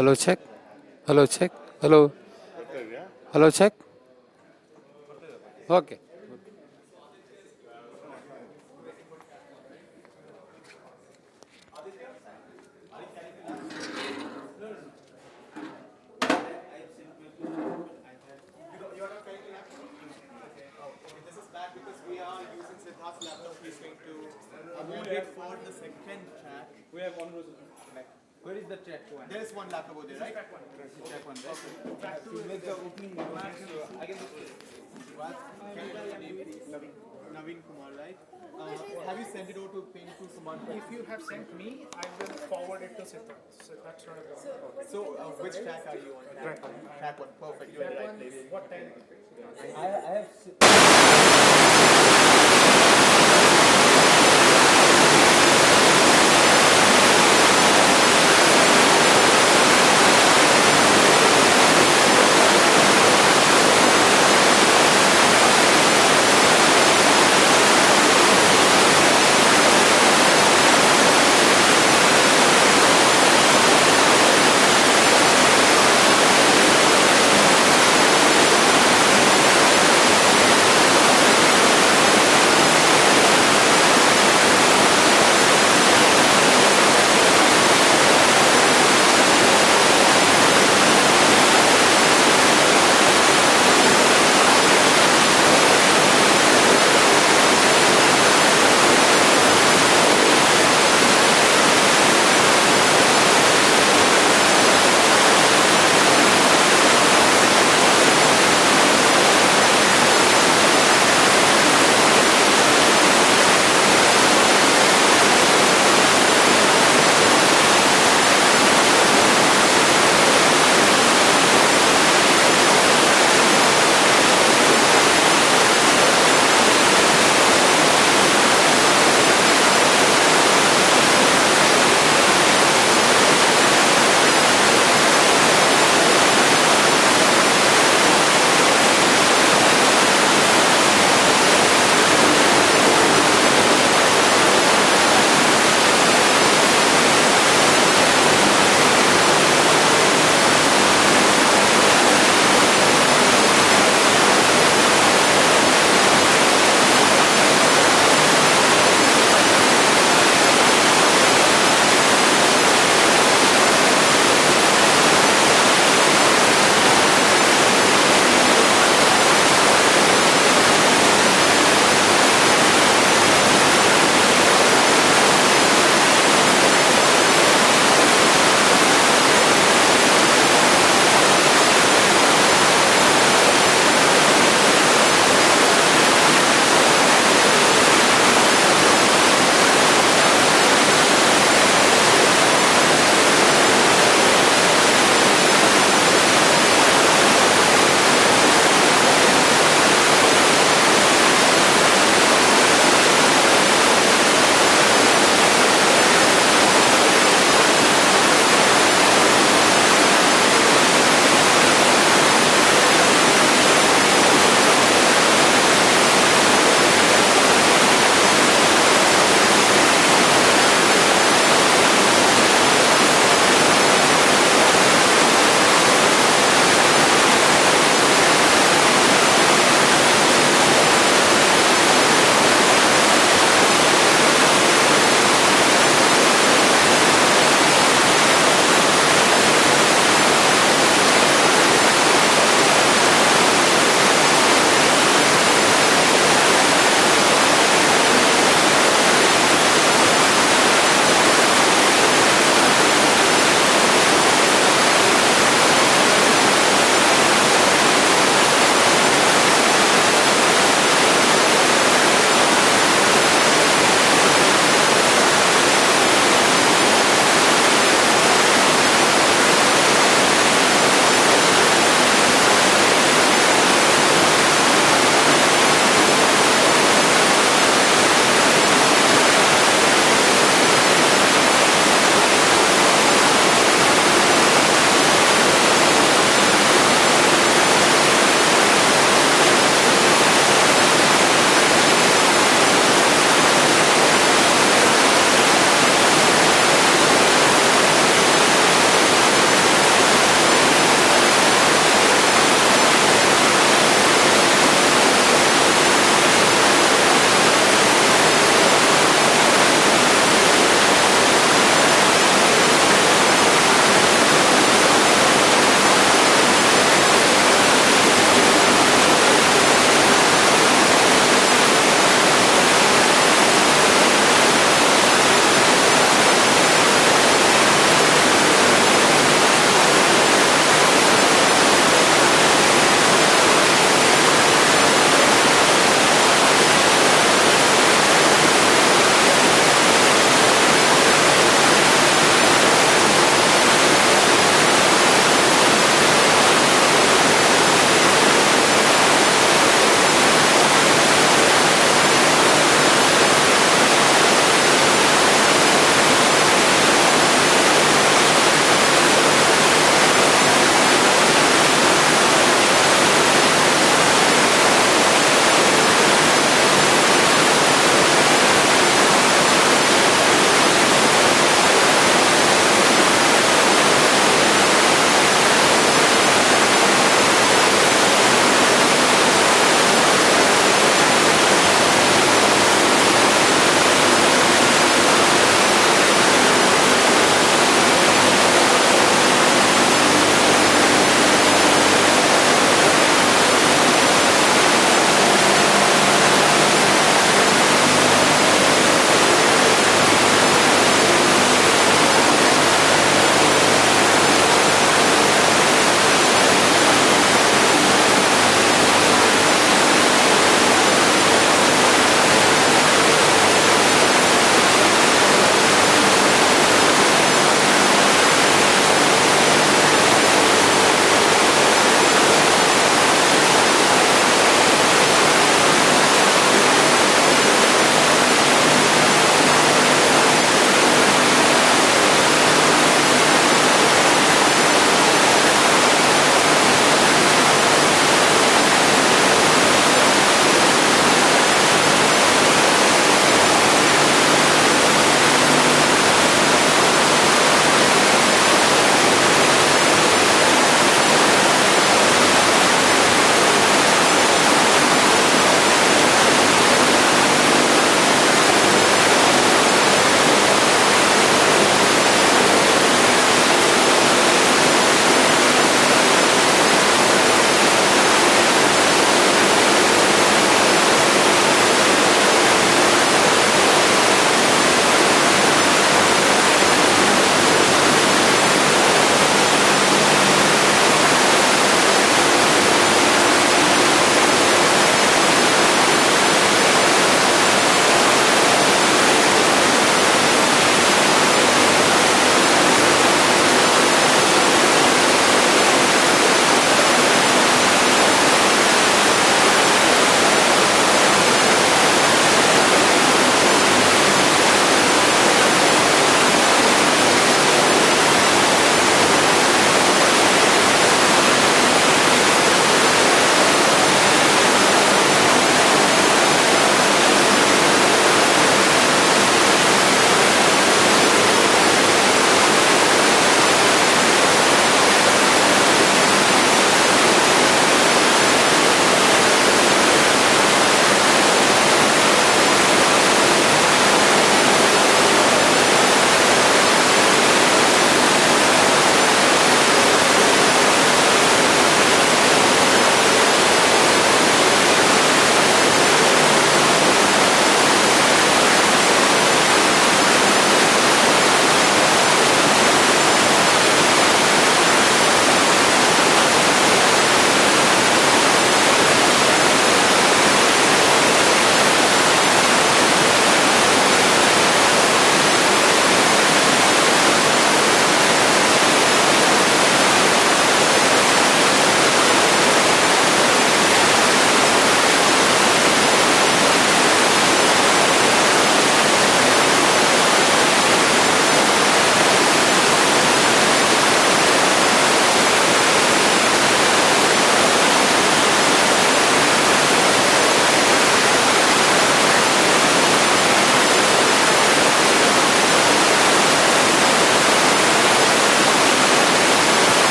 Hello, check. Hello, check. Hello. Hello, check. Okay. This is bad because we are using Siddharth's laptop. He's going to wait for the second chat. We have one person. Where is the track one? There is one laptop over there, right? Track one, right? Track two. To make the opening notice, I can What? Naveen Kumar, right? Have you sent it over to Pinku Kumar? If you have sent me, I will forward it to Siddharth. So that's not a problem. So, which track are you on? Track one. Track one. Perfect. You're in the right place. What time? I have.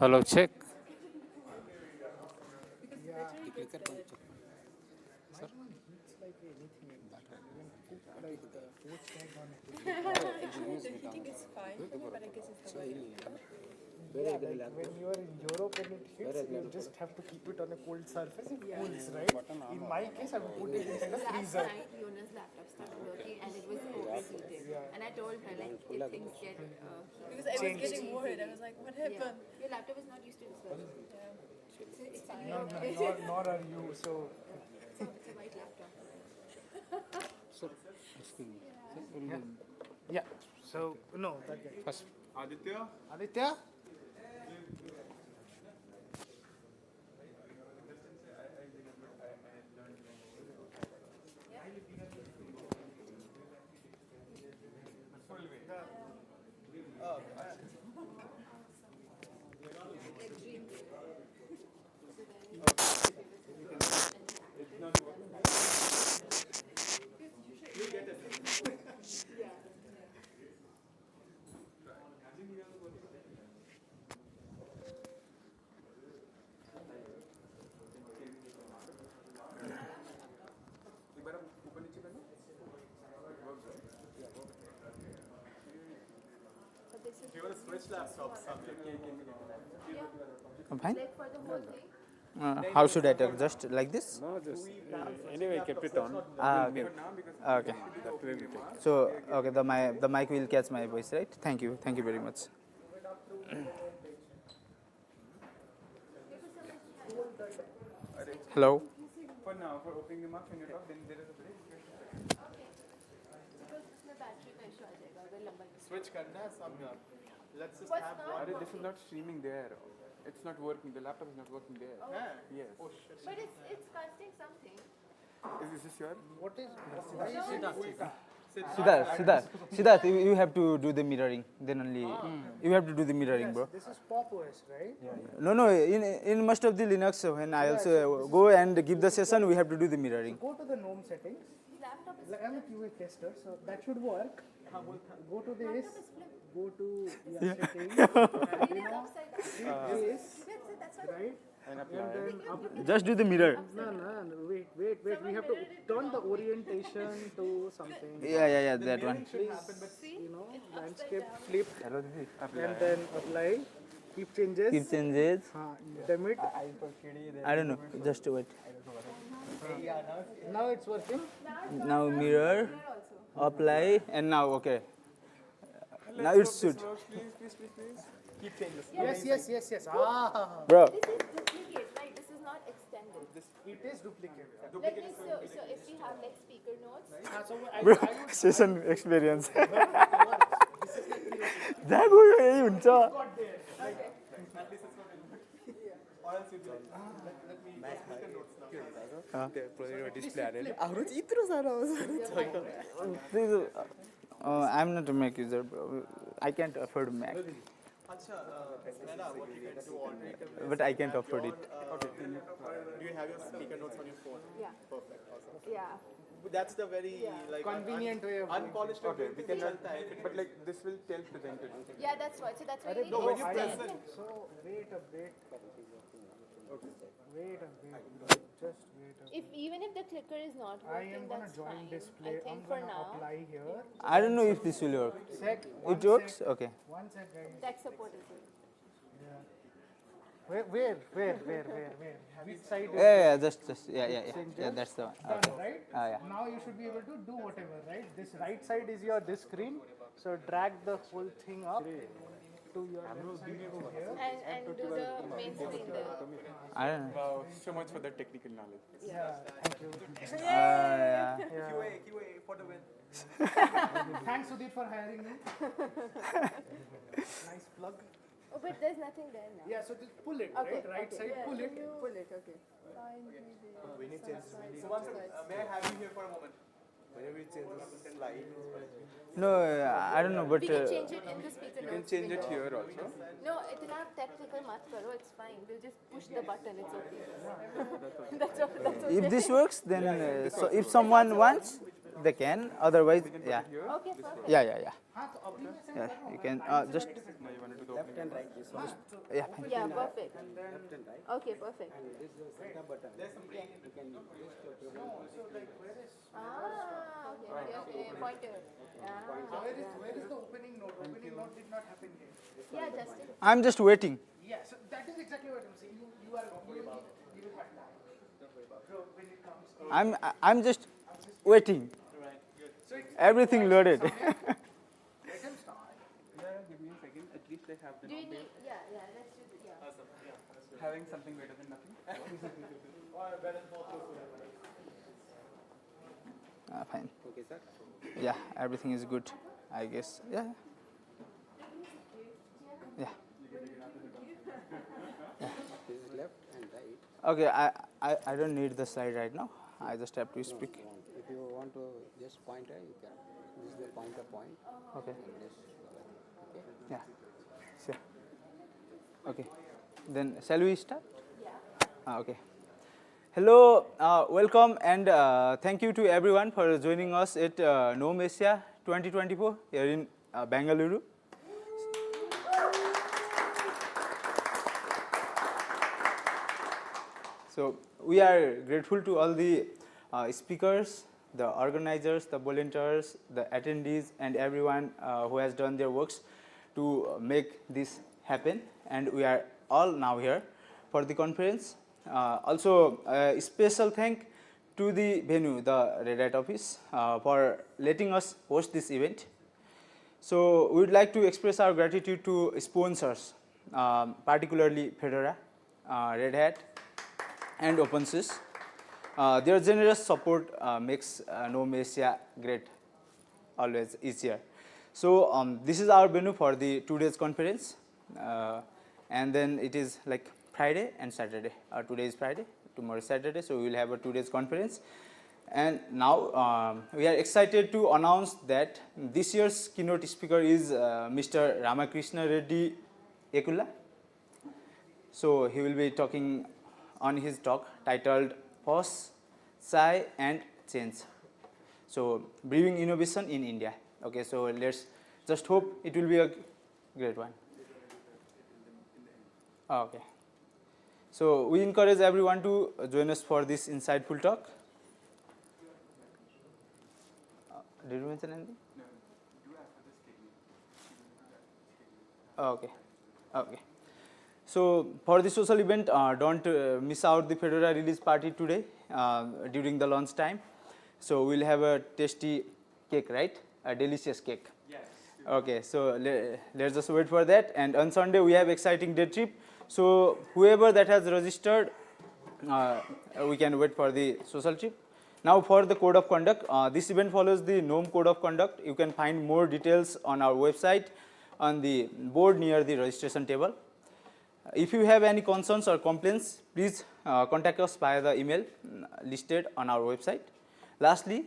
Hello, check. Heating is fine, but I guess it's the weather. Yeah, like when you are in Europe and it hits, you just have to keep it on a cold surface. It cools, right? In my case, I would put it inside a Last freezer. night, Yona's laptop started working and it was overheated. And I told her, like, if things get Because I was getting worried. I was like, what happened? your laptop is not used to this weather. It's fine. Nor are you. So It's a white laptop. yeah. So no, that guy. First. Aditya. If you want to switch laptops, I'm fine. Like for the whole thing. How should I talk? Just like this? No, just anyway, I kept it on. Okay. Okay. That way we take. So okay, the mic will catch my voice, right? Thank you very much. Hello. For now, for opening remarks when you talk, then there is a break. switch करना है सब यार. Let's just What's have not one. This is not streaming there. It's not working. The laptop is not working there. Yes. Oh shit. But it's casting something. Is this your? Siddharth, you have to do the mirroring. Then only you have to do the mirroring, bro. This is Pop OS, right? No. In most of the Linux, when I also go and give the session, we have to do the mirroring. Go to the GNOME settings. Laptop is I'm a QA tester, so that should work. Go to this. Go to settings. upside down. This, That's why. right? And then up. Just do the mirror. No, wait. We have to turn the orientation to something. Yeah, that one. Landscape flip. And then apply. Keep changes. Keep changes. Dim it. I don't know. Just wait. Now it's working. Now mirror, apply, and now okay. Now it should. Please. Keep changes. Yes. Ah. Bro, This is duplicate, right? This is not extended. It is duplicate. Let me so if we have like speaker notes. bro, session experience. जागो यही हुन्छ. Or else you'll be like, let me make the notes now. Please, I'm not a Mac user, bro. I can't afford Mac, Acha, Nana, what you can do alternatively. but I can't afford it. Okay. Do you have your speaker notes on your phone? Yeah. Perfect. Awesome. Yeah. That's the very like Convenient way of unpolished way. We can But like this will tell presented. Yeah, that's why. So that's why you need No, when you to press extend. it. So wait a bit. Wait a bit. Just wait a bit. Even if the clicker is not I working, am gonna that's join fine. display. I I'm think for gonna now, apply here. I don't know if this will work. It works? Okay. One sec, guys. tech support is good. Where? Which side is Yeah, just yeah. That's the one. done, Okay. right? Yeah. Now you should be able to do whatever, right? This right side is your this screen. So drag the whole thing up to your left side over here. And do the main screen there. I don't know. Wow, so much for the technical knowledge. Yeah, thank you. Yeah. QA for the win. Thanks, Sudhir, for hiring me. Nice plug. Oh, but there's nothing there now. Yeah, so just pull it, Okay. right? Right side, pull it. Pull it. Okay. We need changes. So once, may I have you here for a moment? Whenever you change the slide. No, I don't know, but We can change it in the speaker notes. Change it window. here also. No, itna technical mat karo. It's fine. We'll just push the button. It's okay. That's all. if this works, then so if someone wants, they can. Otherwise, yeah. Okay, perfect. Yeah. Yeah, you can just. Yeah. Yeah, perfect. Okay, perfect. Ah, okay. Pointer. Where is the opening note? Opening note did not happen yet. Yeah, Justin. I'm just waiting. Yeah, so that is exactly what I'm saying. You will have time. So when it comes to I'm just waiting. Everything loaded. let him start. Give me a second. At least I have the Do you need? Yeah, let's do the, yeah. Awesome. Yeah. Having something better than nothing. Fine. Yeah, everything is good, I guess. Yeah. Yeah. This is left and right. Okay, I don't need the slide right now. I just have to speak. If you want to just pointer, you can. This is the pointer point. Okay. And just okay. Yeah. Sure. Okay. Then shall we start? Yeah. Okay. Hello, welcome, and thank you to everyone for joining us at GNOME Asia 2024 here in Bengaluru. So we are grateful to all the speakers, the organizers, the volunteers, the attendees, and everyone who has done their works to make this happen. And we are all now here for the conference. Also, a special thank to the venue, the Red Hat office, for letting us host this event. So we would like to express our gratitude to sponsors, particularly Fedora, Red Hat, and OpenSys. Their generous support makes GNOME Asia great, always easier. So this is our venue for the 2 days conference, and then it is like Friday and Saturday. Today is Friday, tomorrow is Saturday, so we will have a 2 days conference. And now we are excited to announce that this year's keynote speaker is Mr. Ramakrishna Reddy Ekula. So he will be talking on his talk titled Force, Sci and Change. So brewing innovation in India. Okay, so let's just hope it will be a great one. Okay. So we encourage everyone to join us for this insightful talk. Did you mention anything? No, do after this statement. Okay. Okay. So for the social event, don't miss out the Fedora release party today during the lunch time. So we'll have a tasty cake, right? A delicious cake. Yes. Okay, so let's just wait for that. And on Sunday we have exciting day trip. So whoever that has registered, we can wait for the social trip. Now for the code of conduct, this event follows the GNOME code of conduct. You can find more details on our website on the board near the registration table. If you have any concerns or complaints, please contact us via the email listed on our website. Lastly,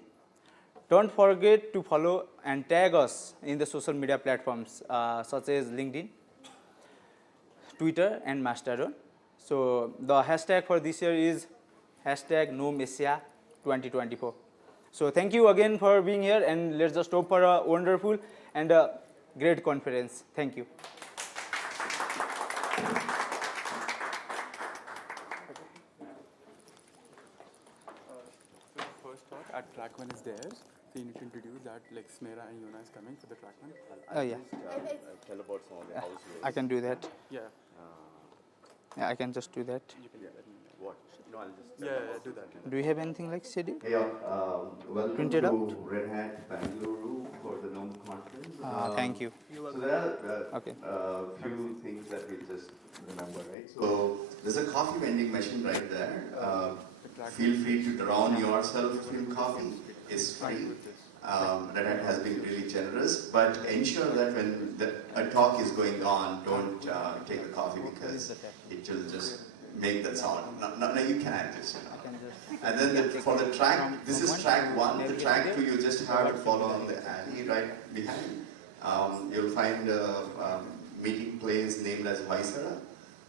don't forget to follow and tag us in the social media platforms such as LinkedIn, Twitter, and Mastodon. So the hashtag for this year is hashtag GNOME Asia 2024. So thank you again for being here, and let's just hope for a wonderful and a great conference. Thank you. So the first talk at track 1 is theirs. So you need to introduce that, like Smera and Yona is coming for the track 1. Yeah. Tell about some of the house rules. I can do that. Yeah. Yeah, I can just do that. You can do that. What? No, I'll just. Yeah, do that. Do you have anything like schedule? Hey, welcome Printed to out? Red Hat Bengaluru for the GNOME conference. Thank you. So there are Okay. few things that we just remember, right? So there's a coffee vending machine right there. Feel free to drown yourself in coffee. It's free. Red Hat has been really generous, but ensure that when a talk is going on, don't take a coffee because it will just make that sound. No, you can't just, you know. And then for the track, this is track 1. The track 2, you just have to follow on the alley right behind. You'll find a meeting place named as Visera.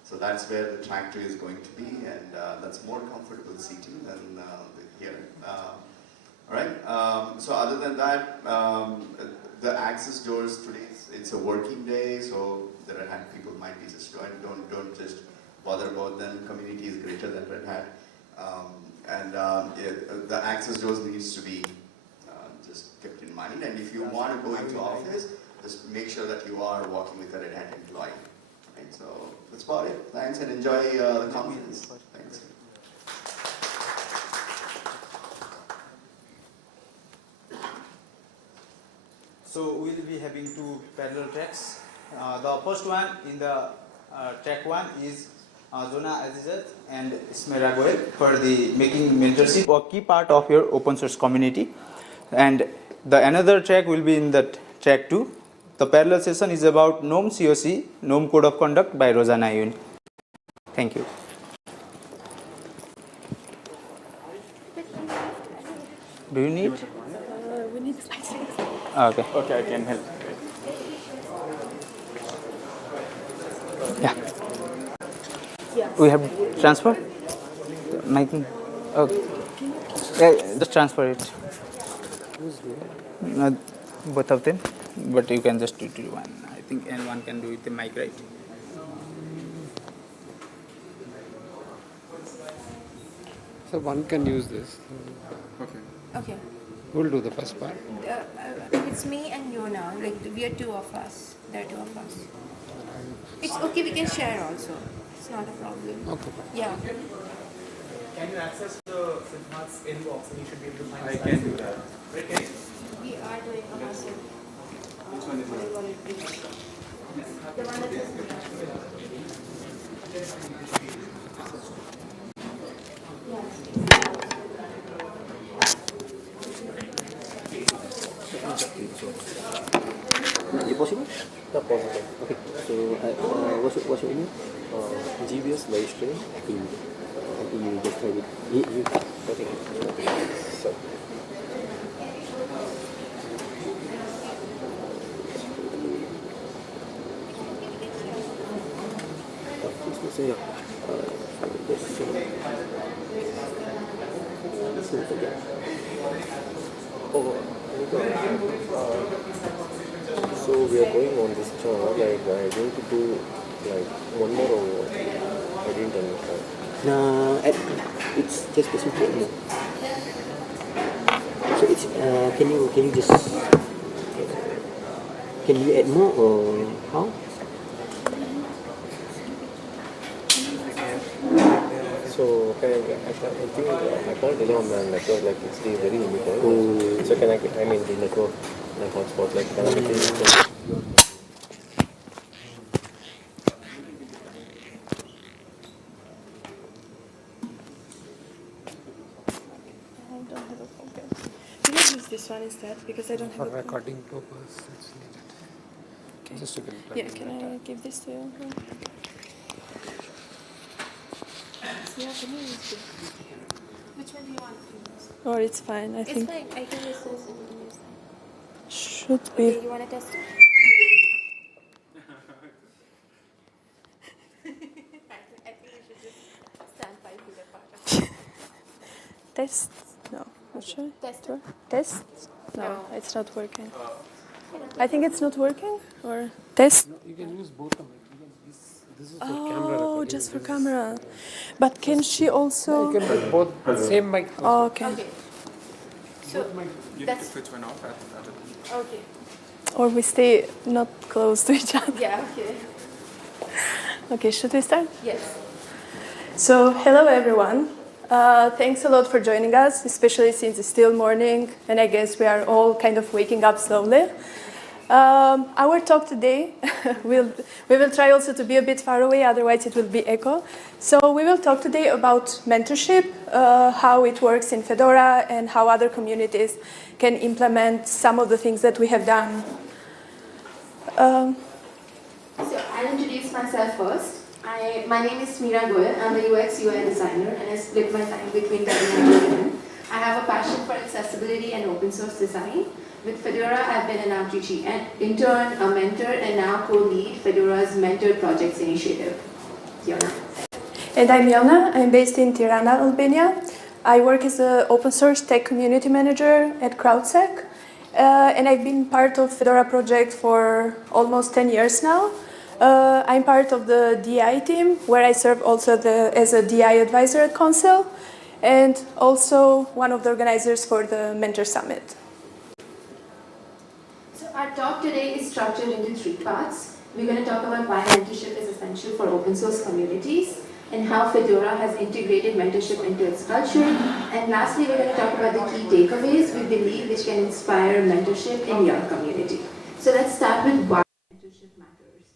So that's where the track 2 is going to be, and that's more comfortable seating than here. All right. So other than that, the access doors today, it's a working day, so the Red Hat people might be just don't just bother about them. Community is greater than Red Hat. The access doors needs to be just kept in mind. And if you want to go into office, just make sure that you are working with a Red Hat employee. Right? So that's about it. Thanks and enjoy the conference. Thanks. So we will be having two parallel tracks. The first one in the track 1 is Zona Azizat and Smera Goel for the making mentorship a key part of your open source community. And the another track will be in the track 2. The parallel session is about GNOME COC, GNOME Code of Conduct by Rozana Ayun. Thank you. Do you need? We need slides. Okay. Okay, I can help. Yeah. We have transfer? Making. Okay. Yeah, just transfer it. Both of them, but you can just do one. I think, and one can do with the mic, right? So one can use this. Okay. Okay. We'll do the first part. It's me and you now. Like we are two of us. There are two of us. It's okay. We can share also. It's not a problem. Okay. Yeah. Can you access the Siddharth's inbox and you should be able to find I can do that. Okay. We are doing a massive. Which one is it? The one that is. Is it possible? Not possible. Okay. So, what's your email? GBS live stream. You just type it. You. Okay. So. So yeah. So we are going on this job, like I'm going to do like one more or what? I didn't understand. No, it's just basically. So it's can you just can you add more or how? So I think I can't rely on the network, like it's very limited. So can I mean the network, like hotspot, like can I get it? Can I use this one instead? Because I don't For have a phone. recording purpose, it's needed. Just to get it Yeah, can I give this to you? Yeah, can you use it? Which one do you want to use? Or it's fine, I It's think. fine. I can use this. You can use that. Should Okay, be. you want to test it? I think we should just stand 5 feet apart. Test? No, not sure. Test. Test? No, No. it's not working. I think it's not working, or test? No, you can use both of them. This is for camera Oh, recording. just for This is- camera. But can she You also? can put both same mic. Oh, okay. Okay. So, You need to that's switch one off at the okay. Or we stay not close to each other. Yeah, okay. Okay, should we start? Yes. So, hello everyone. Thanks a lot for joining us, especially since it's still morning, and I guess we are all kind of waking up slowly. Our talk today, we will try also to be a bit far away, otherwise it will be echo. So we will talk today about mentorship, how it works in Fedora, and how other communities can implement some of the things that we have done. So I'll introduce myself first. My name is Meera Goel. I'm a UX UI designer, and I split my time between development and development. I have a passion for accessibility and open source design. With Fedora, I've been an outreach intern, a mentor, and now co-lead Fedora's Mentor Projects Initiative. Fiona. And I'm Yona. I'm based in Tirana, Albania. I work as an open source tech community manager at CrowdSec, and I've been part of Fedora project for almost 10 years now. I'm part of the DI team, where I serve also as a DI advisor at Council, and also one of the organizers for the Mentor Summit. So our talk today is structured into 3 parts. We're going to talk about why mentorship is essential for open source communities, and how Fedora has integrated mentorship into its culture. And lastly, we're going to talk about the key takeaways we believe which can inspire mentorship in your community. So let's start with why mentorship matters.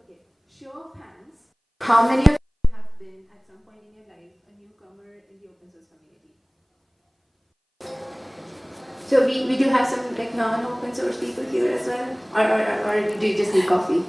Okay, show of hands. How many of you have been at some point in your life a newcomer in the open source community? So we do have some like non-open source people here as well, or do you just need coffee?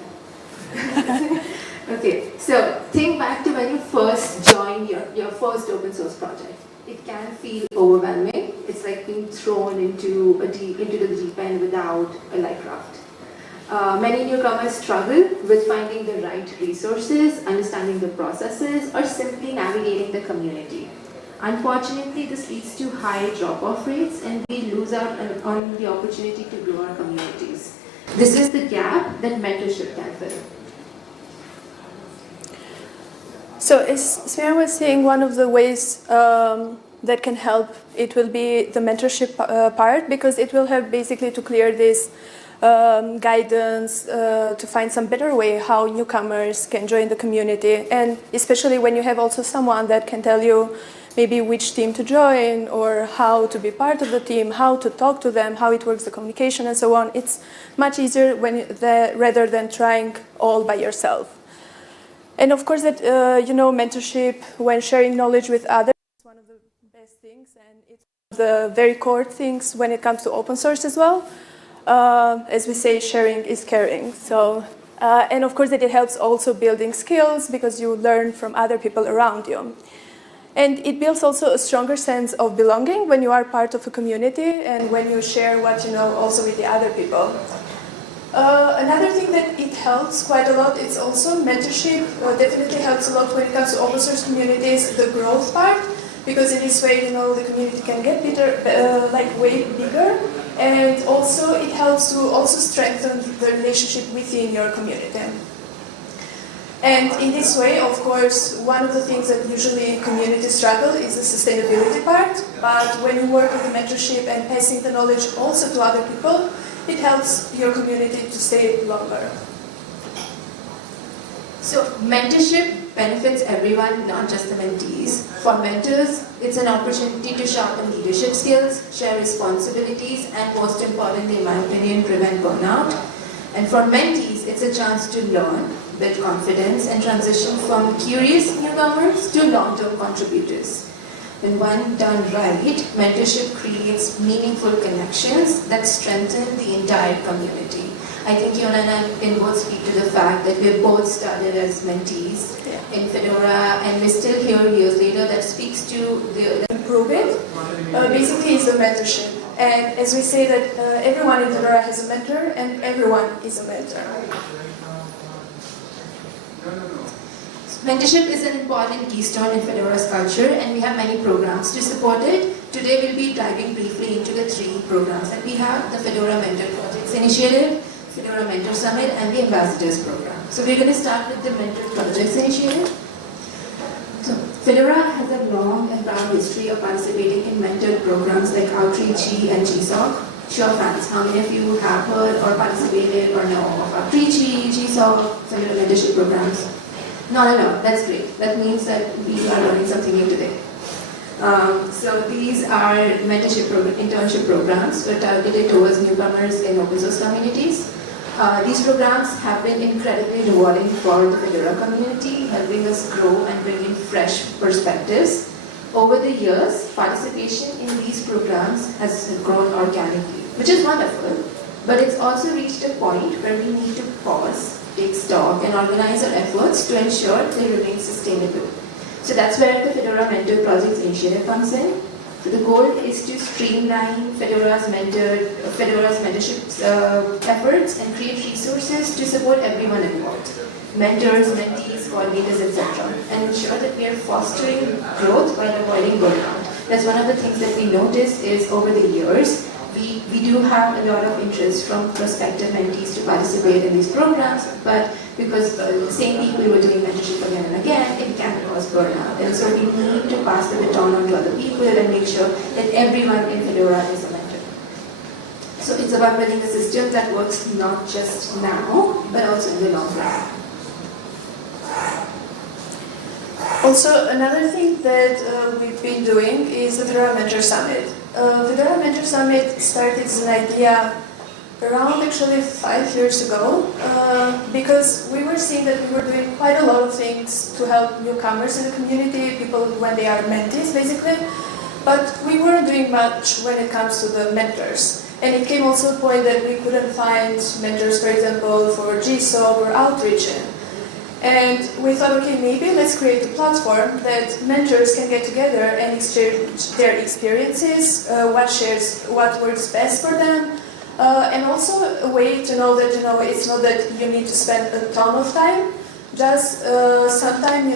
Okay, so think back to when you first joined your first open source project. It can feel overwhelming. It's like being thrown into the deep end without a life raft. Many newcomers struggle with finding the right resources, understanding the processes, or simply navigating the community. Unfortunately, this leads to high drop-off rates, and we lose out on the opportunity to grow our communities. This is the gap that mentorship can fill. So as Smira was saying, one of the ways that can help, it will be the mentorship part, because it will help basically to clear this guidance, to find some better way how newcomers can join the community. And especially when you have also someone that can tell you maybe which team to join, or how to be part of the team, how to talk to them, how it works, the communication and so on. It's much easier rather than trying all by yourself. And of course that, mentorship, when sharing knowledge with others, is one of the best things, and it's the very core things when it comes to open source as well. As we say, sharing is caring. So, and of course that it helps also building skills, because you learn from other people around you. And it builds also a stronger sense of belonging when you are part of a community, and when you share what you know also with the other people. Another thing that it helps quite a lot, it's also mentorship definitely helps a lot when it comes to open source communities, the growth part, because in this way, the community can get way bigger, and also it helps to also strengthen the relationship within your community. And in this way, of course, one of the things that usually communities struggle is the sustainability part, but when you work with the mentorship and passing the knowledge also to other people, it helps your community to stay longer. So mentorship benefits everyone, not just the mentees. For mentors, it's an opportunity to sharpen leadership skills, share responsibilities, and most importantly, in my opinion, prevent burnout. And for mentees, it's a chance to learn, build confidence, and transition from curious newcomers to long-term contributors. And when done right, mentorship creates meaningful connections that strengthen the entire community. I think Yona and I can both speak to the fact that we both started as mentees in Fedora, and we're still here years later. That speaks to the improve it. Basically, it's the mentorship. And as we say that everyone in Fedora has a mentor, and everyone is a mentor. Mentorship is an important keystone in Fedora's culture, and we have many programs to support it. Today we'll be diving briefly into the 3 programs that we have: the Fedora Mentor Projects Initiative, Fedora Mentor Summit, and the Ambassadors Program. So we're going to start with the Mentor Projects Initiative. So Fedora has a long and proud history of participating in mentored programs like Outreach and GSOC. Show of hands, how many of you have heard or participated or know of Outreach, GSOC, Fedora mentorship programs? No, that's great. That means that we are learning something new today. So these are mentorship internship programs that are targeted towards newcomers in open source communities. These programs have been incredibly rewarding for the Fedora community, helping us grow and bring in fresh perspectives. Over the years, participation in these programs has grown organically, which is wonderful, but it's also reached a point where we need to pause, take stock, and organize our efforts to ensure they remain sustainable. So that's where the Fedora Mentor Projects Initiative comes in. So the goal is to streamline Fedora's mentorship efforts and create resources to support everyone involved. mentors, mentees, coordinators, etc. and ensure that we are fostering growth while avoiding burnout. That's one of the things that we noticed is over the years, we do have a lot of interest from prospective mentees to participate in these programs, but because the same people were doing mentorship again and again, it can cause burnout. And so we need to pass the baton on to other people and make sure that everyone in Fedora is a mentor. So it's about building a system that works not just now, but also in the long run. Also, another thing that we've been doing is the Fedora Mentor Summit. Fedora Mentor Summit started as an idea around actually 5 years ago because we were seeing that we were doing quite a lot of things to help newcomers in the community, people when they are mentees basically, but we weren't doing much when it comes to the mentors. And it came also a point that we couldn't find mentors, for example, for GSOP or outreach. And we thought, okay, maybe let's create a platform that mentors can get together and exchange their experiences, what works best for them, and also a way to know that, it's not that you need to spend a ton of time, just sometime,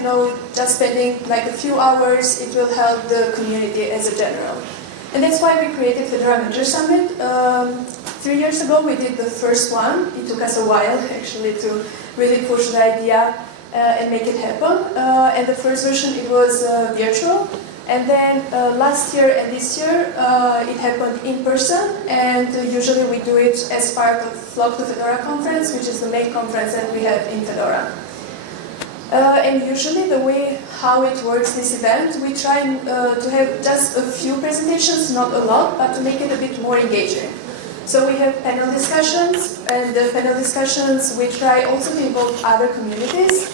just spending like a few hours, it will help the community as a general. And that's why we created Fedora Mentor Summit. 3 years ago we did the first one. It took us a while actually to really push the idea and make it happen. And the first version it was virtual. And then last year and this year it happened in person, and usually we do it as part of Flock to Fedora conference, which is the main conference that we have in Fedora. And usually the way how it works, this event, we try to have just a few presentations, not a lot, but to make it a bit more engaging. So we have panel discussions, and the panel discussions we try also to involve other communities.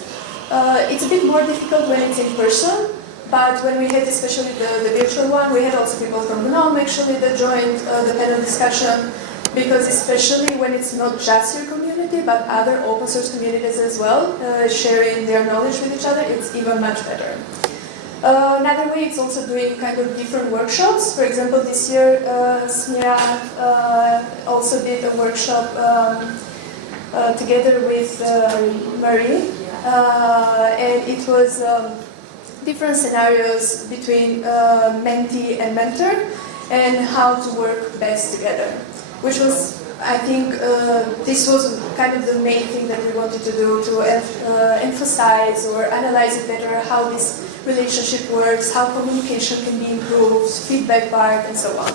It's a bit more difficult when it's in person, but when we had especially the virtual one, we had also people from GNOME actually that joined the panel discussion, because especially when it's not just your community, but other open source communities as well, sharing their knowledge with each other, it's even much better. Another way is also doing kind of different workshops. For example, this year, Smira also did a workshop together with Marie, and it was different scenarios between mentee and mentor, and how to work best together, which was, I think, this was kind of the main thing that we wanted to do, to emphasize or analyze it better, how this relationship works, how communication can be improved, feedback part, and so on.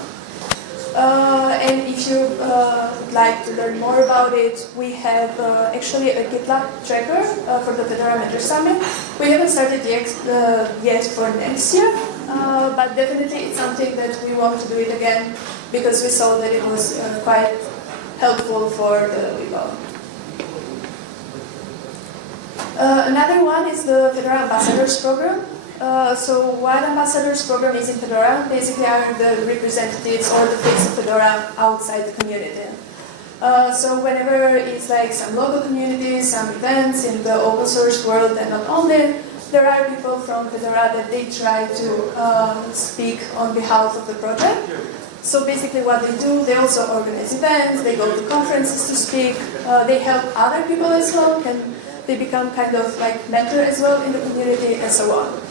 And if you would like to learn more about it, we have actually a GitLab tracker for the Fedora Mentor Summit. We haven't started yet for next year, but definitely it's something that we want to do it again, because we saw that it was quite helpful for the people. Another one is the Fedora Ambassadors Program. So what Ambassadors Program is in Fedora basically are the representatives or the face of Fedora outside the community. So whenever it's like some local communities, some events in the open source world, and not only, there are people from Fedora that they try to speak on behalf of the project. So basically what they do, they also organize events, they go to conferences to speak, they help other people as well, and they become kind of like mentor as well in the community, and so on.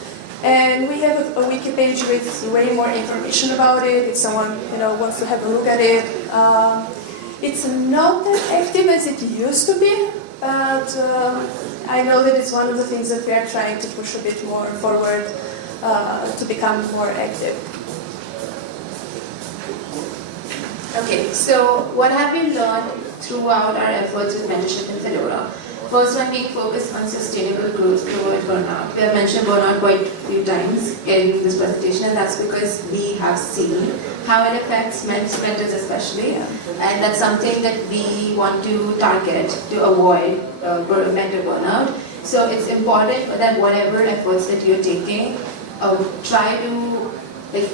And we have a wiki page with way more information about it, if someone wants to have a look at it. It's not as active as it used to be, but I know that it's one of the things that we are trying to push a bit more forward to become more active. Okay, so what have we learned throughout our efforts with mentorship in Fedora? First one being focused on sustainable growth to avoid burnout. We have mentioned burnout quite a few times in this presentation, and that's because we have seen how it affects mentors especially, and that's something that we want to target to avoid mentor burnout. So it's important that whatever efforts that you're taking, try to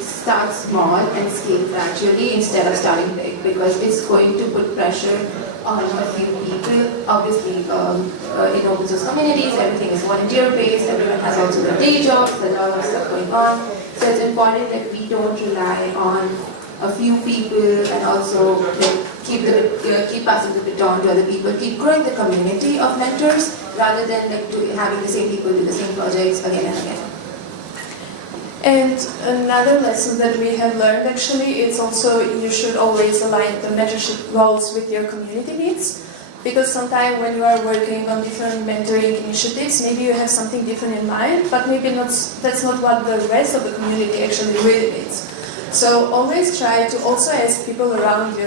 start small and scale gradually instead of starting big, because it's going to put pressure on a few people. Obviously, in open source communities, everything is volunteer-based, everyone has also their day jobs, there's a lot of stuff going on. So it's important that we don't rely on a few people and also keep passing the baton to other people, keep growing the community of mentors rather than having the same people do the same projects again and again. And another lesson that we have learned actually is also you should always align the mentorship goals with your community needs. Because sometimes when you are working on different mentoring initiatives, maybe you have something different in mind, but maybe that's not what the rest of the community actually really needs. So always try to also ask people around you,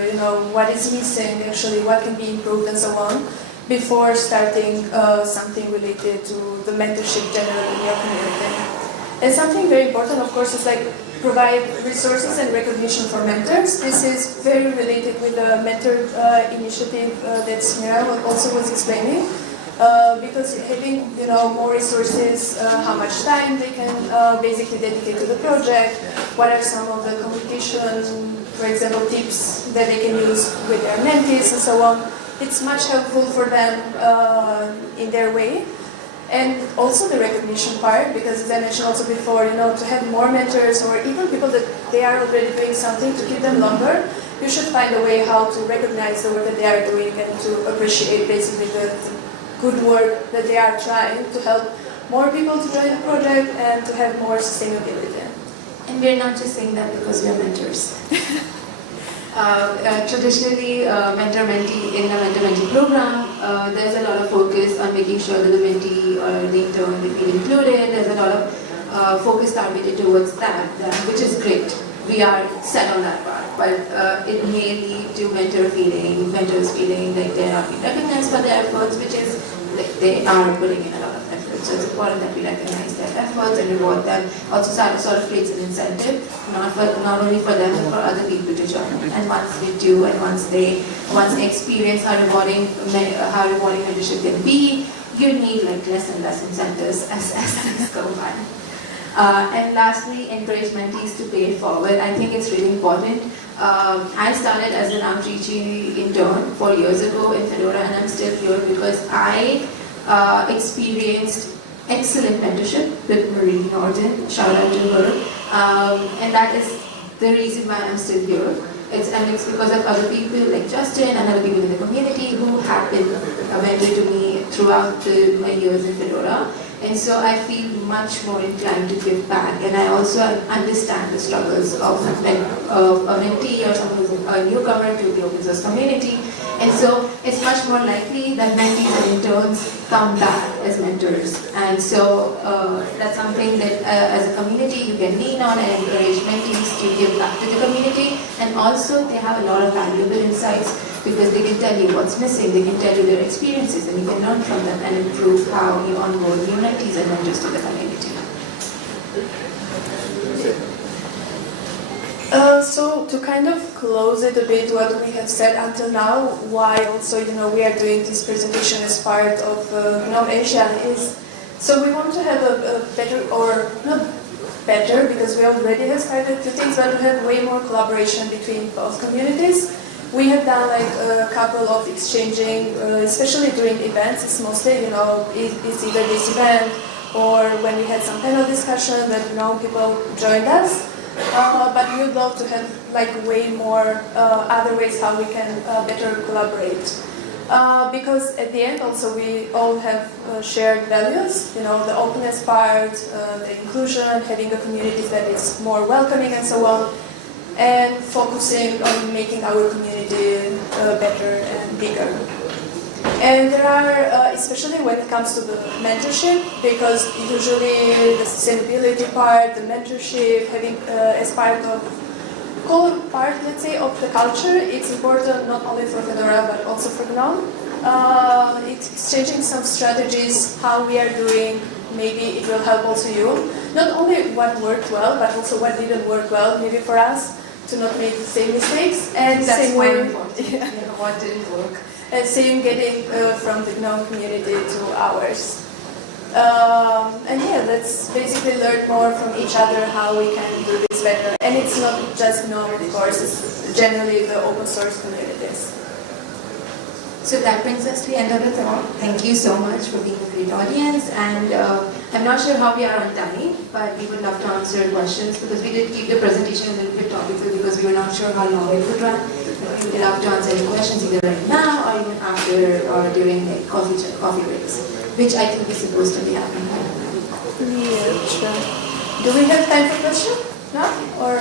what is missing actually, what can be improved and so on, before starting something related to the mentorship generally in your community. And something very important, of course, is provide resources and recognition for mentors. This is very related with the mentor initiative that Smira also was explaining. Because having more resources, how much time they can basically dedicate to the project, what are some of the communication, for example, tips that they can use with their mentees and so on. It's much helpful for them in their way. And also the recognition part, because as I mentioned also before, to have more mentors or even people that they are already doing something to keep them longer, you should find a way how to recognize the work that they are doing and to appreciate basically the good work that they are trying to help more people to join the project and to have more sustainability. And we're not just saying that because we're mentors. Traditionally, mentor-mentee in a mentor-mentee program, there's a lot of focus on making sure that the mentee or the intern they feel included. There's a lot of focus targeted towards that, which is great. We are set on that part, but it may lead to mentors feeling like they're not being recognized for their efforts, which is like they are putting in a lot of effort. So it's important that we recognize their efforts and reward them. Also, sort of creates an incentive, not only for them but for other people to join. And once they do, and once they experience how rewarding mentorship can be, you need less and less incentives as things go by. And lastly, encourage mentees to pay it forward. I think it's really important. I started as an outreach intern 4 years ago in Fedora, and I'm still here because I experienced excellent mentorship with Marie Norden. Shout out to her. And that is the reason why I'm still here. It's because of other people like Justin and other people in the community who have been a mentor to me throughout my years in Fedora. And so I feel much more inclined to give back, and I also understand the struggles of a mentee or someone who's a newcomer to the open source community. And so it's much more likely that mentees and interns come back as mentors. And so that's something that as a community you can lean on and encourage mentees to give back to the community. And also they have a lot of valuable insights, because they can tell you what's missing, they can tell you their experiences, and you can learn from them and improve how you onboard new mentees and mentors to the community. So to kind of close it a bit what we have said until now, why also we are doing this presentation as part of GNOME Asia is, so we want to have a better, or not better because we already have started to things, but to have way more collaboration between both communities. We have done a couple of exchanging, especially during events. It's mostly, it's either this event or when we had some panel discussion that people joined us. But we would love to have way more other ways how we can better collaborate. Because at the end also we all have shared values, the openness part, the inclusion, having a community that is more welcoming and so on, and focusing on making our community better and bigger. And there are, especially when it comes to the mentorship, because usually the sustainability part, the mentorship, having as part of, core part, let's say, of the culture, it's important not only for Fedora but also for GNOME. It's exchanging some strategies, how we are doing, maybe it will help also you. Not only what worked well, but also what didn't work well, maybe for us, to not make the same mistakes. And that's same way, what didn't work. And same getting from the GNOME community to ours. And yeah, let's basically learn more from each other how we can do this better. And it's not just GNOME, of course, it's generally the open source communities. So that brings us to the end of the talk. Thank you so much for being a great audience. And I'm not sure how we are on time, but we would love to answer questions because we did keep the presentation a little bit topical because we were not sure how long it would run. we would love to answer any questions either right now or even after or during like coffee breaks, which I think is supposed to be happening right now. Yeah, sure. Do we have time for questions? No? Or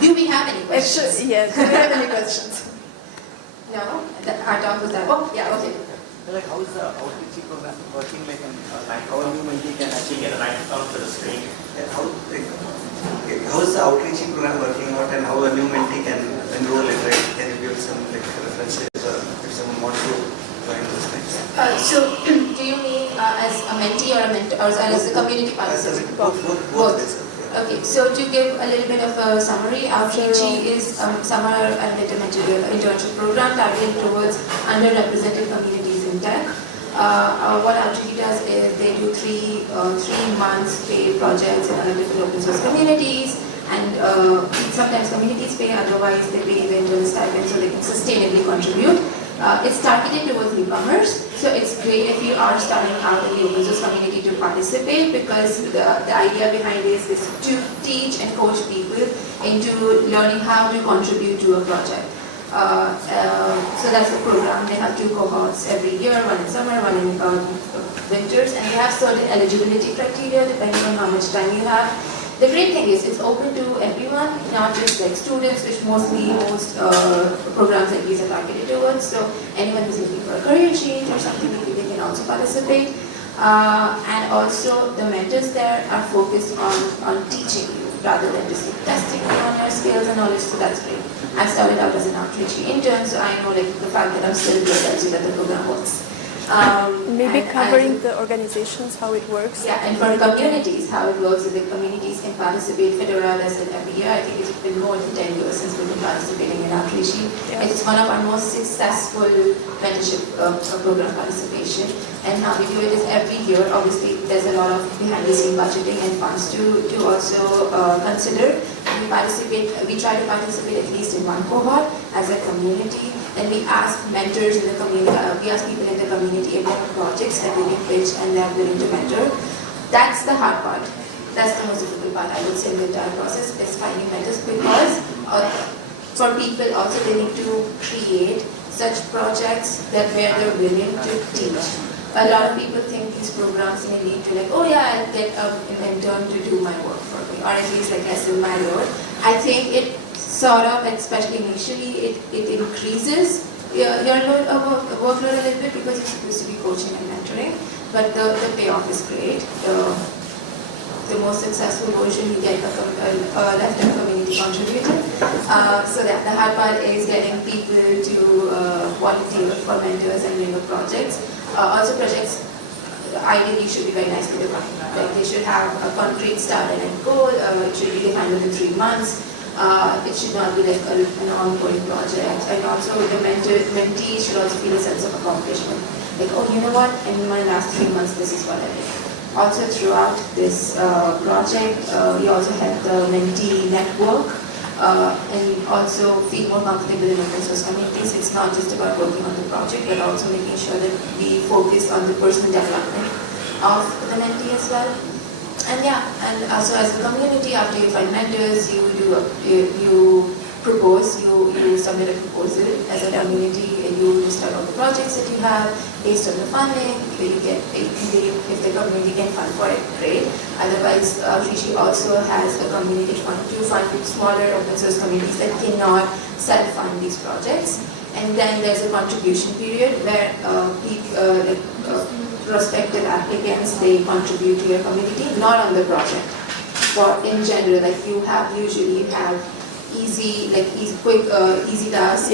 do we have any questions? Actually, yeah. Do we have any questions? No? Our talk was that. Oh, yeah, okay. Like how is the outreach program working? Like how a new mentee can actually get right out to the screen? How is the outreach program working out, and how a new mentee can enroll it? Right? Can you give some like references, or if someone wants to join those things? So, do you mean as a mentee or a mentor, or as a community participant? Both. Okay, so to give a little bit of a summary, Outreach is summer and internship program targeted towards underrepresented communities in tech. What Outreach does is they do three months paid projects in other different open source communities, and sometimes communities pay, otherwise they pay the internal stipend so they can sustainably contribute. It's targeted towards newcomers, so it's great if you are starting out in the open source community to participate, because the idea behind this is to teach and coach people into learning how to contribute to a project. So that's the program. They have 2 cohorts every year, one in summer, one in winters, and they have certain eligibility criteria depending on how much time you have. The great thing is it's open to everyone, not just like students, which most programs like these are targeted towards. So anyone who's looking for a career change or something, they can also participate. And also the mentors there are focused on teaching you rather than just testing you on your skills and knowledge. So that's great. I started out as an outreach intern, so I know like the fact that I'm still here tells you that the program works. Maybe covering the organizations, how it works. Yeah, and for communities, how it works is the communities can participate. Fedora does it every year. I think it's been more than 10 years since we've been participating in Outreach. Yeah. It's one of our most successful mentorship program participation. And how we do it is every year. Obviously, there's a lot of behind-the-scene budgeting and funds to also consider. We try to participate at least in one cohort as a community. Then we ask mentors in the community, we ask people in the community if they have projects that they can pitch and they are willing to mentor. That's the hard part. That's the most difficult part, I would say, in the entire process is finding mentors, because for people also they need to create such projects that where they're willing to teach. A lot of people think these programs may lead to like, oh yeah, I'll get an intern to do my work for me, or at least like lessen my load. I think it sort of, especially initially, it increases your workload a little bit because you're supposed to be coaching and mentoring, but the payoff is great. The most successful version, you get a lifetime community contributor. So that the hard part is getting people to volunteer for mentors and bring up projects. Also projects ideally should be very nicely defined. Like they should have a concrete start and end goal. It should be defined within 3 months. It should not be like an ongoing project. And also the mentee should also feel a sense of accomplishment. Like, oh, you know what, in my last 3 months, this is what I did. Also throughout this project, we also have the mentee network and also feel more comfortable in open source communities. It's not just about working on the project, but also making sure that we focus on the personal development of the mentee as well. And yeah, and also as a community, after you find mentors, you propose, you submit a proposal as a community, and you list out all the projects that you have based on the funding. You get paid if the community can fund for it, great. Otherwise, Rishi also has a community fund to fund smaller open source communities that cannot self-fund these projects. And then there's a contribution period where prospective applicants, they contribute to your community, not on the project. For in general, like you usually have easy tasks,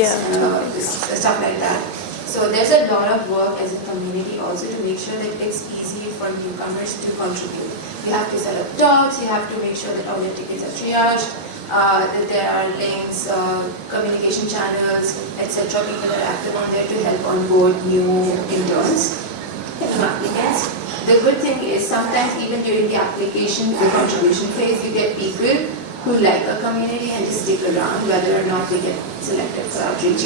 stuff like that. So there's a lot of work as a community also to make sure that it's easy for newcomers to contribute. You have to set up jobs, you have to make sure that all your tickets are triaged, that there are links, communication channels, etc. People are active on there to help onboard new interns and applicants. The good thing is sometimes even during the application, the contribution phase, you get people who like a community and just stick around whether or not they get selected for outreach.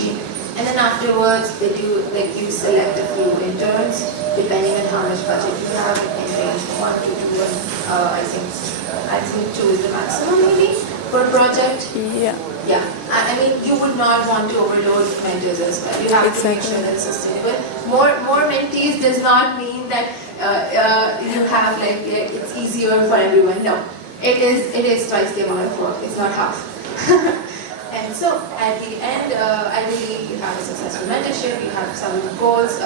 And then afterwards, they do like you select a few interns depending on how much budget you have. It can range from 1 to 2, and I think 2 is the maximum maybe. per project? Yeah. Yeah, I mean, you would not want to overload mentors as well. You have to make Exactly. sure that it's sustainable. More mentees does not mean that you have like it's easier for everyone. No, it is twice the amount of work. It's not half. And so at the end, ideally you have a successful mentorship. You have some goals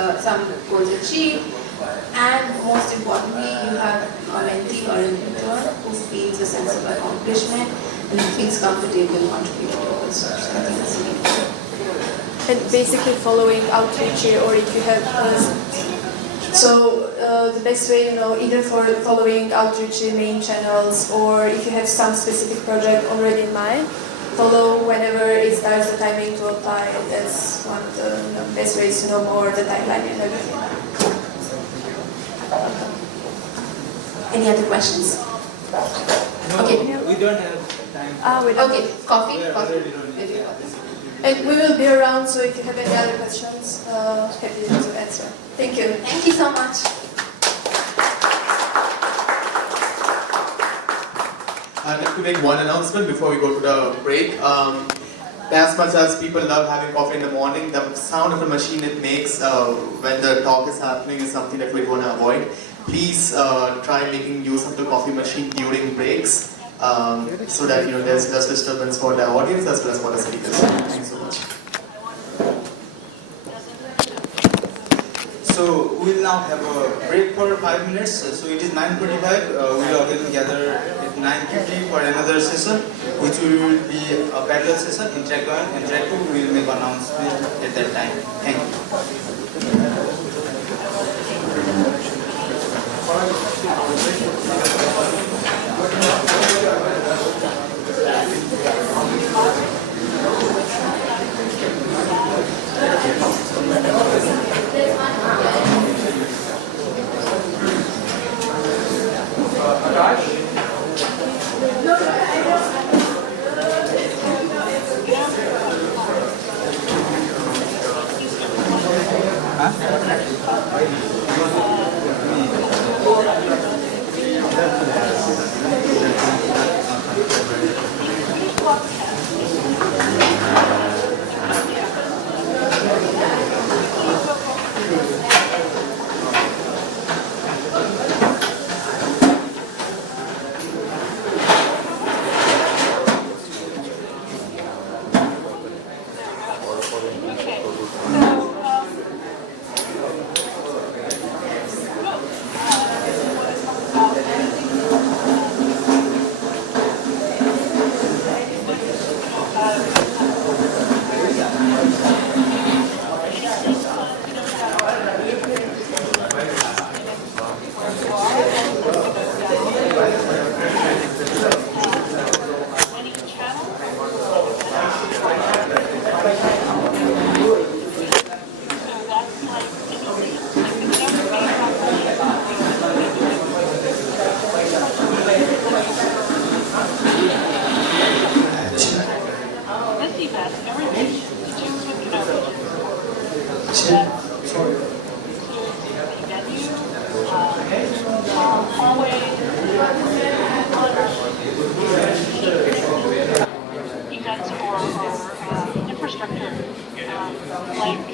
achieved, and most importantly, you have a mentee or an intern who feels a sense of accomplishment and feels comfortable contributing to open source. I think that's really important. And basically following outreach, or if you have the best way, either for following outreach main channels, or if you have some specific project already in mind, follow whenever it starts the timing to apply. That's one of the best ways to know more the timeline and everything. Any other questions? Okay. We don't have time. We don't. Okay, coffee? Coffee. And we will be around, so if you have any other questions, happy to answer. Thank you. Thank you so much. I'd like to make one announcement before we go to the break. As much as people love having coffee in the morning, the sound of the machine it makes when the talk is happening is something that we want to avoid. Please try making use of the coffee machine during breaks so that there's less disturbance for the audience as well as for the speakers. Thank you so much. So we'll now have a break for 5 minutes. So it is 9:45. We'll again gather at 9:50 for another session, which will be a parallel session in track 1 and track 2. We will make announcement at that time. Thank you. Events for our infrastructure, like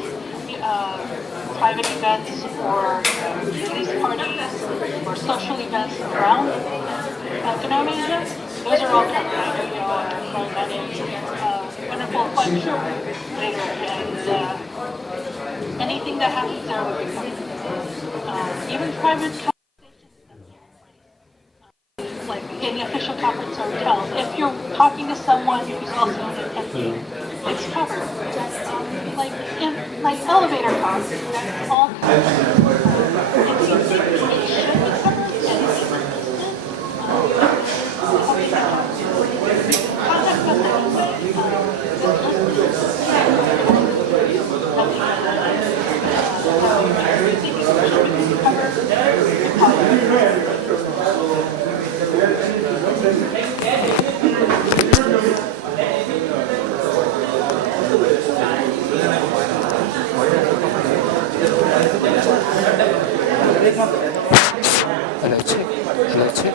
private events or release parties or social events around GNOME Asia. Those are all covered by Managed wonderful function later, and anything that happens there will be covered. Even private like in the official conference hotel, if you're talking to someone who's also an attendee, it's covered. Like elevator costs, all covered. It should be covered. Hello, check. Hello, check.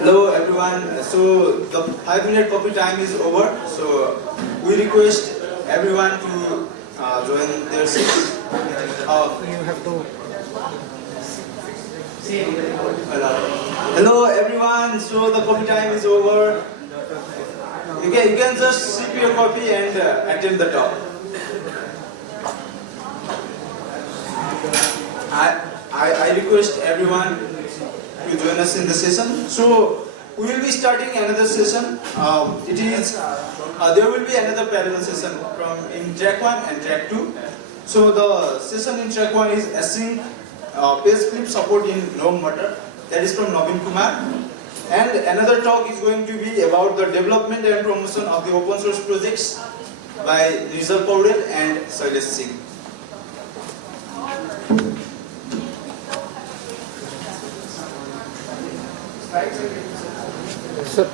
Hello everyone, so the 5-minute copy time is over, so we request everyone to join their seats. You have to... Hello everyone, so the copy time is over. You can just sip your coffee and attend the talk. I request everyone to join us in the session. So we will be starting another session. There will be another parallel session in track 1 and track 2. So the session in track 1 is Async page flip support in GNOME Matter. That is from Naveen Kumar. And another talk is going to be about the development and promotion of the open source projects by Nizar Paudel and Shailesh Singh. Sir.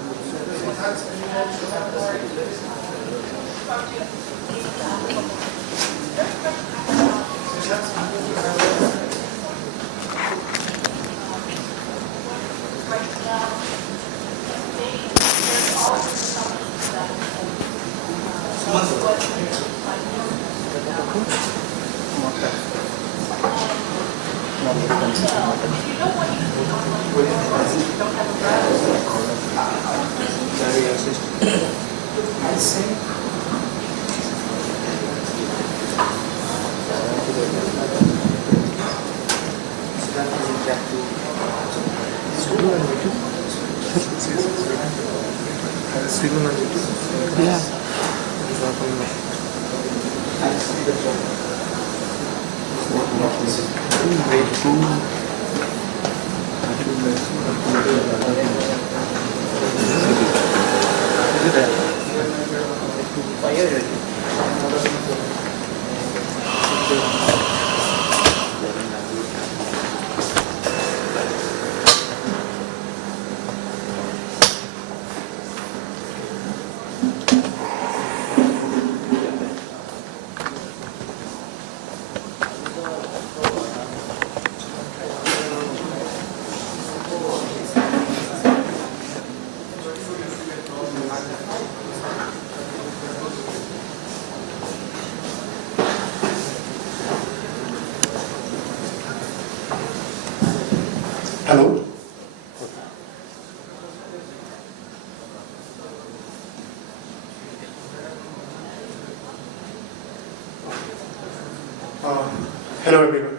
Hello everyone,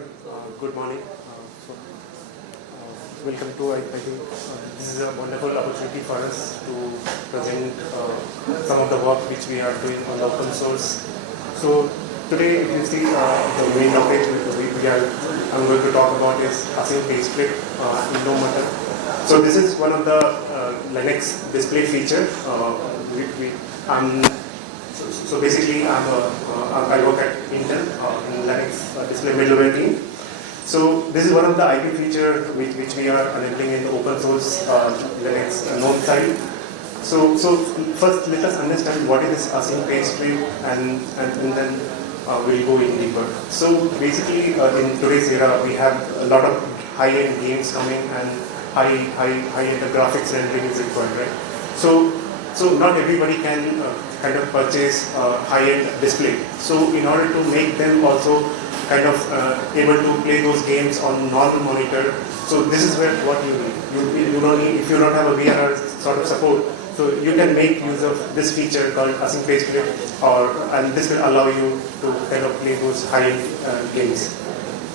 good morning. Welcome to, I think this is a wonderful opportunity for us to present some of the work which we are doing on open source. So today, if you see the main topic I'm going to talk about is Async page split in GNOME. So this is one of the Linux display feature. So basically, I work at Intel in Linux display middleware team. So this is one of the IP feature which we are enabling in the open source Linux GNOME side. So first let us understand what is this Async page split and then we'll go in deeper. So basically in today's era we have a lot of high-end games coming and high-end graphics rendering is required, right? So not everybody can kind of purchase high-end display. So in order to make them also kind of able to play those games on normal monitor, so this is where what you need. You don't need, if you don't have a VRR sort of support, so you can make use of this feature called Async page split, and this will allow you to kind of play those high-end games.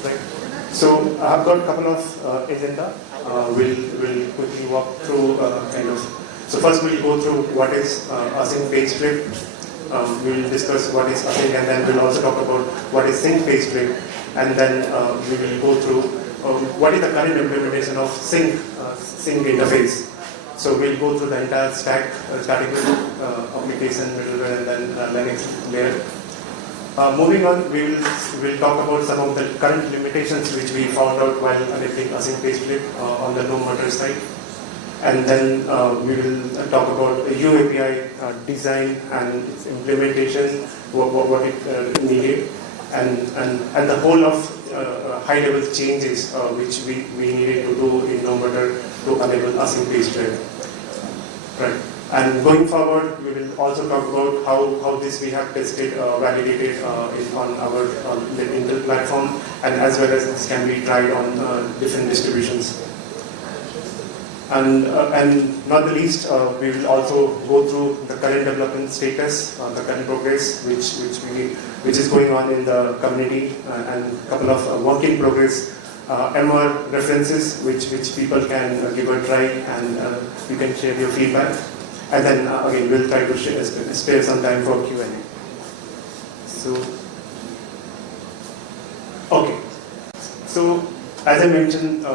Right? So I've got a couple of agenda. We'll quickly walk through kind of. So first we'll go through what is Async page split. We will discuss what is Async, and then we'll also talk about what is Sync page split, and then we will go through what is the current implementation of Sync interface. So we'll go through the entire stack, starting with application, middleware, and then Linux layer. Moving on, we'll talk about some of the current limitations which we found out while enabling Async page split on the GNOME side. And then we will talk about UAPI design and its implementation, what it needed, and the whole of high-level changes which we needed to do in GNOME to enable Async page split. Right. And going forward, we will also talk about how this we have tested, validated on our Intel platform, and as well as this can be tried on different distributions. And not the least, we will also go through the current development status, the current progress which is going on in the community, and a couple of work in progress MR references which people can give a try, and you can share your feedback. And then again, we'll try to spare some time for Q&A. So, okay. So, as I mentioned,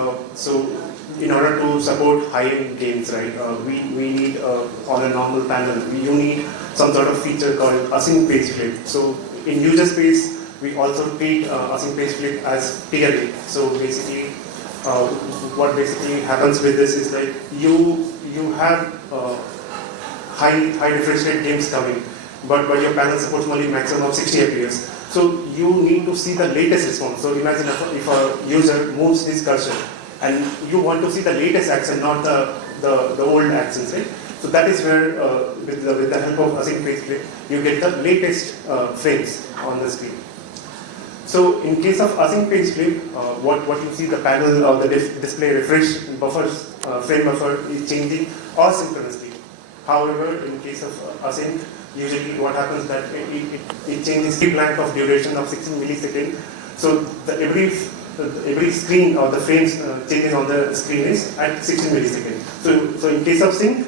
in order to support high-end games, right, we need on a normal panel, you need some sort of feature called Async page split. So in user space, we also treat Async page split as tiering. So basically, what basically happens with this is like you have high refresh rate games coming, but your panel supports only maximum of 60 FPS. So you need to see the latest response. So imagine if a user moves his cursor, and you want to see the latest action, not the old actions, right? So that is where, with the help of Async page split, you get the latest frames on the screen. So in case of Async page split, what you see, the panel or the display refresh buffers, frame buffer is changing asynchronously. However, in case of Async, usually what happens that it changes the blank of duration of 16 milliseconds. So every screen or the frames changes on the screen is at 16 milliseconds. So in case of Sync,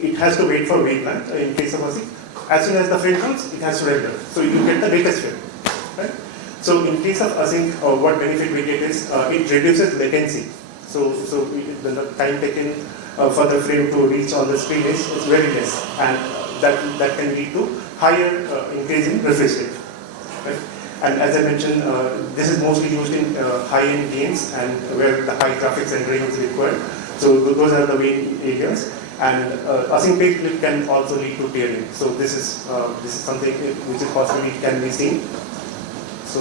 it has to wait for wait blank. In case of Async, as soon as the frame comes, it has to render. So you get the latest frame. Right? So in case of Async, what benefit we get is it reduces latency. So the time taken for the frame to reach on the screen is very less, and that can lead to higher increase in refresh rate. Right? And as I mentioned, this is mostly used in high-end games and where the high graphics rendering is required. So those are the main areas. And Async page split can also lead to tiering. So this is something which is possibly can be seen. So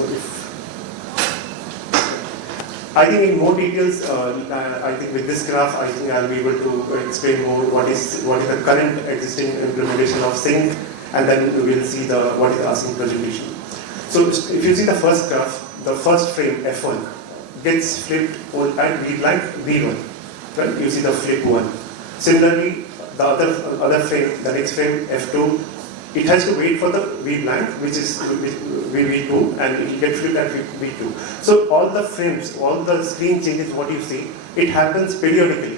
I think in more details, I think with this graph, I think I'll be able to explain more what is the current existing implementation of Sync, and then we'll see what is the Async presentation. So if you see the first graph, the first frame F1 gets flipped at V blank V1, right? You see the flip 1. Similarly, the other frame, the next frame F2, it has to wait for the V blank, which is V2, and it will get flipped at beat 2. So all the frames, all the screen changes, what you see, it happens periodically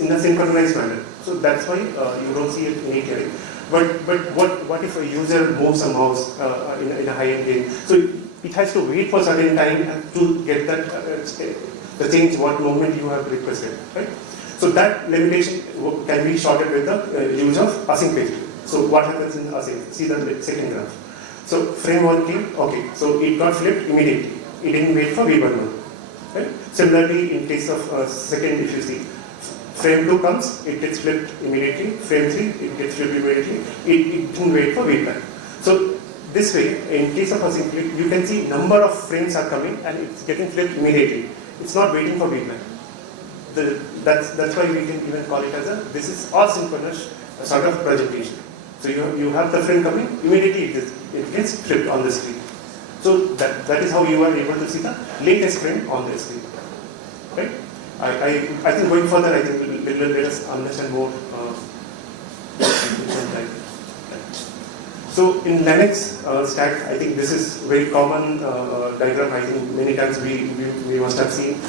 in a synchronized manner. So that's why you don't see it immediately. But what if a user moves a mouse in a high-end game? So it has to wait for a certain time to get that the change what moment you have requested, right? So that limitation can be sorted with the use of async page. So what happens in async? See the second graph. So frame 1 came, okay, so it got flipped immediately. It didn't wait for V11. Right? Similarly, in case of second, if you see, frame 2 comes, it gets flipped immediately. Frame 3, it gets flipped immediately. It didn't wait for V10. So this way, in case of async, you can see number of frames are coming and it's getting flipped immediately. It's not waiting for V10. That's why we can even call it as this is asynchronous sort of presentation. So you have the frame coming, immediately it gets flipped on the screen. So that is how you are able to see the latest frame on the screen. Right? I think going further, I think let us understand more. So in Linux stack, I think this is very common diagram. I think many times we must have seen.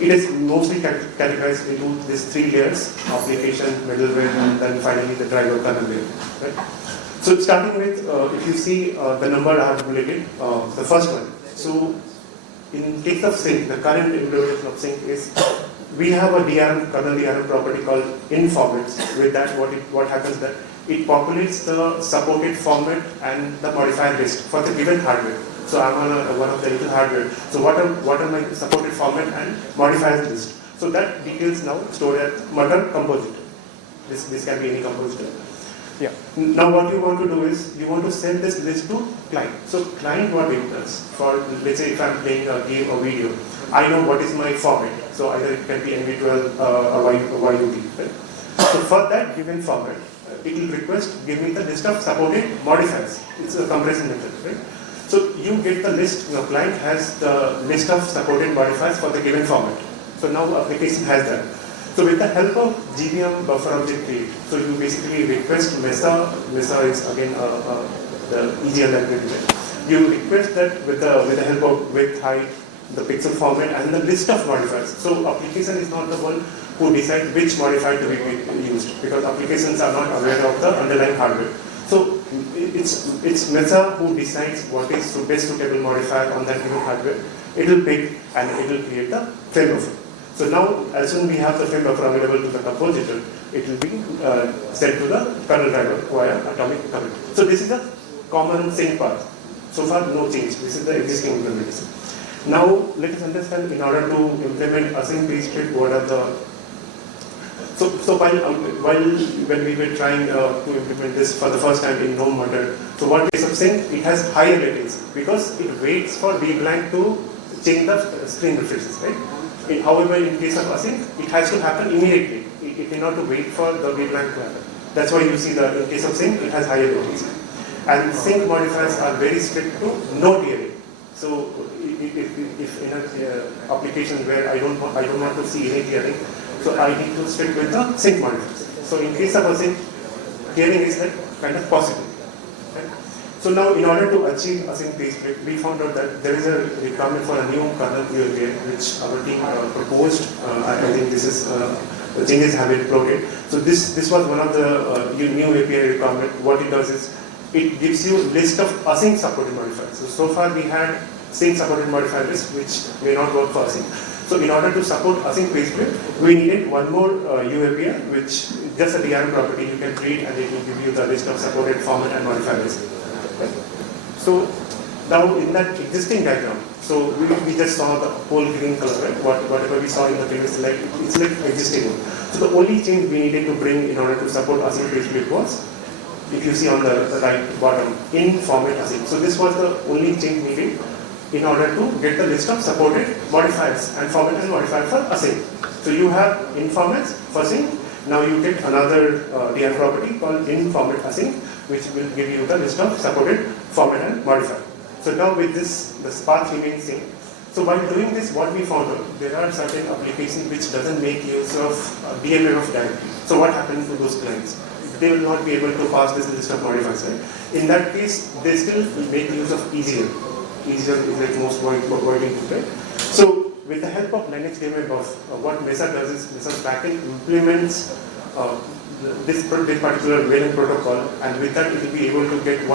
It is mostly categorized into these 3 layers: application, middleware, and then finally the driver kernel layer. Right? So starting with, if you see the number I have related, the first one. So in case of sync, the current implementation of sync is we have a DRM, kernel DRM property called in formats. With that, what happens that it populates the supported format and the modifier list for the given hardware. So I'm on one of the little hardware. So what are my supported format and modifiers list? So that details now stored at Mutter compositor. This can be any compositor. Yeah. Now what you want to do is you want to send this list to client. So client what it does for, let's say if I'm playing a game or video, I know what is my format. So either it can be NV12 or YUD. Right? So for that given format, it will request give me the list of supported modifiers. It's a compression method, right? So you get the list, your client has the list of supported modifiers for the given format. So now application has that. So with the help of GVM buffer object create, so you basically request Mesa is again the EGL that we did. You request that with the help of width, height, the pixel format and the list of modifiers. So application is not the one who decides which modifier to be used, because applications are not aware of the underlying hardware. So it's Mesa who decides what is the best suitable modifier on that given hardware. It will pick and it will create the frame buffer. So now, as soon as we have the frame buffer available to the compositor, it will be sent to the kernel driver via atomic commit. So this is the common sync path. So far, no change. This is the existing implementation. Now, let us understand in order to implement async page split, what are the So while when we were trying to implement this for the first time in GNOME Mutter, so what is of sync? It has higher latency because it waits for vblank to change the screen refreshes, right? However, in case of async, it has to happen immediately. It cannot wait for the vblank to happen. That's why you see that in case of sync, it has higher latency. And sync modifiers are very strict to no tiering. So if in an application where I don't want to see any tiering, so I need to stick with the sync modifiers. So in case of async, tiering is like kind of possible. Right? So now in order to achieve async page split, we found out that there is a requirement for a new kernel API which our team proposed. I think this is the changes have been floated. So this was one of the new API requirement. What it does is it gives you a list of async supported modifiers. So far we had sync supported modifier list which may not work for async. So in order to support async page split, we needed one more UAPI, which just a DRM property you can read and it will give you the list of supported format and modifier list. Okay. So now in that existing diagram, so we just saw the whole green color, right? Whatever we saw in the previous slide, it's like existing one. So the only change we needed to bring in order to support async page split was, if you see on the right bottom, in format async. So this was the only change needed in order to get the list of supported modifiers and format and modifier for async. So you have in formats for sync. Now you get another DRM property called in format async, which will give you the list of supported format and modifier. So now with this path remains same. So while doing this, what we found out, there are certain applications which doesn't make use of DMF directly. So what happens to those clients? They will not be able to pass this list of modifiers, right? In that case, they still make use of EGL. easier is like most widely included. So with the help of Linux daemon DOS, what Mesa does is Mesa's backend implements this particular whaling protocol, and with that it will be able to get one